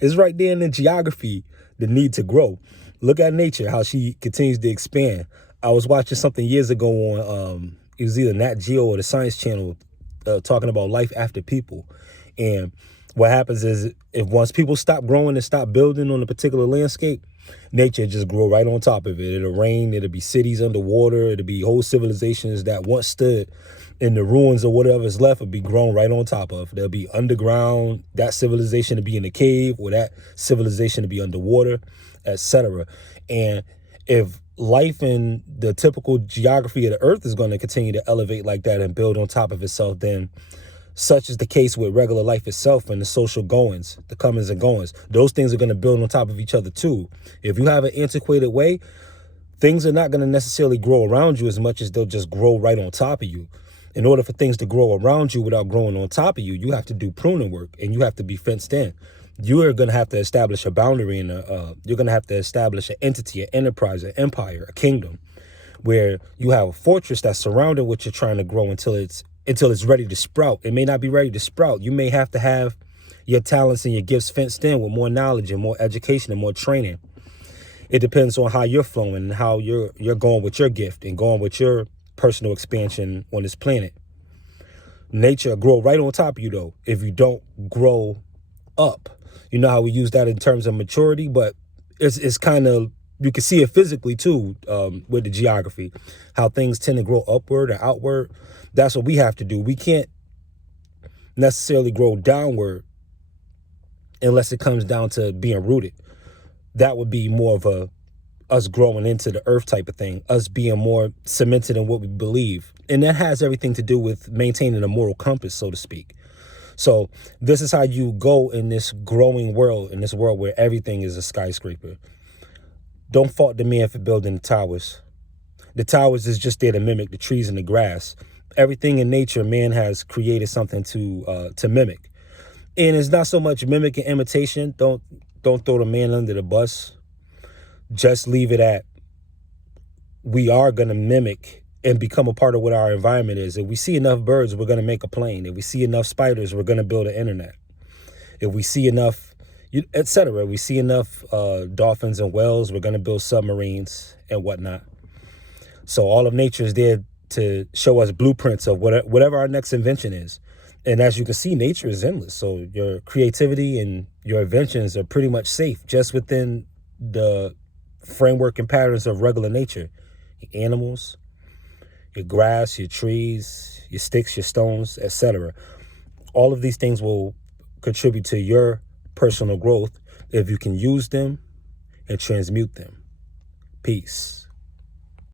It's right there in the geography, the need to grow. Look at nature, how she continues to expand. I was watching something years ago on, it was either Nat Geo or the Science Channel, talking about life after people. And what happens is if once people stop growing and stop building on a particular landscape, nature just grow right on top of it. It'll rain, it'll be cities underwater, it'll be whole civilizations that once stood in the ruins or whatever is left will be grown right on top of. They'll be underground, that civilization to be in a cave, or that civilization to be underwater, etc. And if life in the typical geography of the earth is going to continue to elevate like that and build on top of itself, then such is the case with regular life itself and the social goings, the comings and goings. Those things are going to build on top of each other too. If you have an antiquated way, things are not going to necessarily grow around you as much as they'll just grow right on top of you. In order for things to grow around you without growing on top of you, you have to do pruning work and you have to be fenced in. You are going to have to establish a boundary and you're going to have to establish an entity, an enterprise, an empire, a kingdom, where you have a fortress that's surrounded what you're trying to grow until it's ready to sprout. It may not be ready to sprout. You may have to have your talents and your gifts fenced in with more knowledge and more education and more training. It depends on how you're flowing and how you're going with your gift and going with your personal expansion on this planet. Nature will grow right on top of you though if you don't grow up. You know how we use that in terms of maturity, but it's kind of, you can see it physically too, with the geography, how things tend to grow upward or outward. That's what we have to do. We can't necessarily grow downward unless it comes down to being rooted. That would be more of a us growing into the earth type of thing, us being more cemented in what we believe. And that has everything to do with maintaining a moral compass, so to speak. So this is how you go in this growing world, in this world where everything is a skyscraper. Don't fault the man for building the towers. The towers is just there to mimic the trees and the grass. Everything in nature, man has created something to mimic. And it's not so much mimic and imitation. Don't throw the man under the bus. Just leave it at, we are going to mimic and become a part of what our environment is. If we see enough birds, we're going to make a plane. If we see enough spiders, we're going to build an internet. If we see enough, etc. We see enough dolphins and whales, we're going to build submarines and whatnot. So all of nature is there to show us blueprints of whatever our next invention is. And as you can see, nature is endless. So your creativity and your inventions are pretty much safe just within the framework and patterns of regular nature. Your animals, your grass, your trees, your sticks, your stones, etc. All of these things will contribute to your personal growth if you can use them and transmute them. Peace.